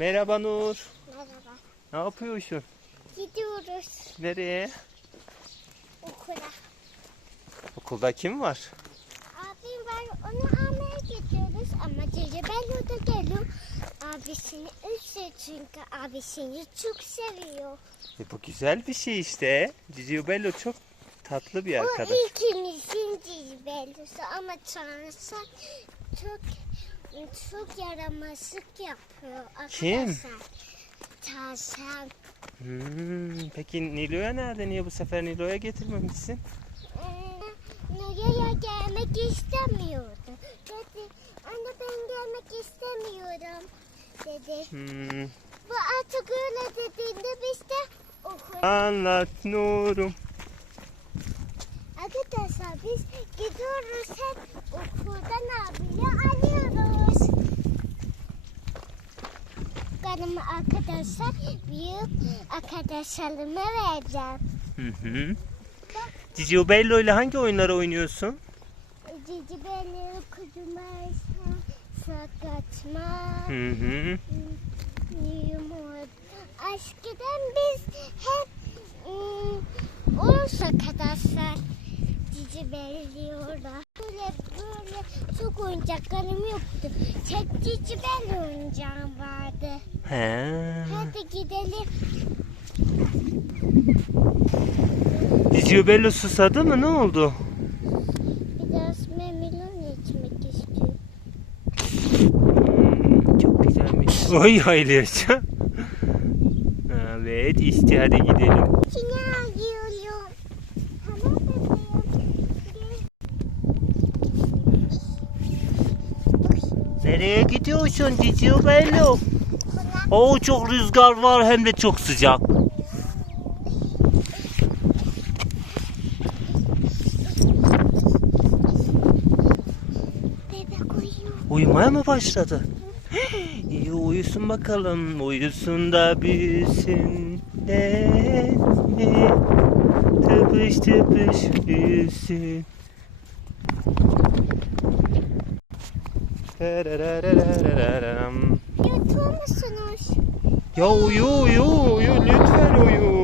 Merhaba Nur. Merhaba. Ne yapıyorsun? Gidiyoruz Nereye? okula. Okulda kim var? Abim var onu almaya gidiyoruz ama Cici Bello da geliyor. Abisini üzüyor çünkü abisini çok seviyor. E, bu güzel bir şey işte. Cici Bello çok tatlı bir O arkadaş. ikimizin Cici Bello'su ama Tanrısı çok çok yaramazlık yapıyor Kim? arkadaşlar. Tarzan. Hmm, peki Nilo'ya nerede? Niye bu sefer Nilo'ya getirmemişsin? Ee, Nereye gelmek istemiyordu. Dedi, anne ben gelmek istemiyorum dedi. Hmm, Bu artık öyle dediğinde biz de okula anlat Nur'um. Arkadaşlar biz gidiyoruz hep okuldan Benim arkadaşlar büyük arkadaşlarıma vereceğim. Hı hı. Cici Bello ile hangi oyunları oynuyorsun? Cici beni kudurma, sakatma, Hı hı. yumurt. Eskiden biz hep ım, olsa arkadaşlar Cici belliyorlar. Böyle böyle çok oyuncaklarım yoktu. Tek Cici Belli oyuncağım vardı. He. Hadi gidelim. Cici Bello susadı mı? Ne oldu? Biraz memnun içmek istiyorum. Hmm, çok güzelmiş. Oy hayır. evet işte hadi gidelim. Nereye gidiyorsun Cici Bello? Oo çok rüzgar var hem de çok sıcak. Uyumaya mı başladı? İyi uyusun bakalım. Uyusun da büyüsün. Nenni tıpış tıpış büyüsün. Terererererem. Yutur musunuz? Ya uyu uyu uyu lütfen uyu.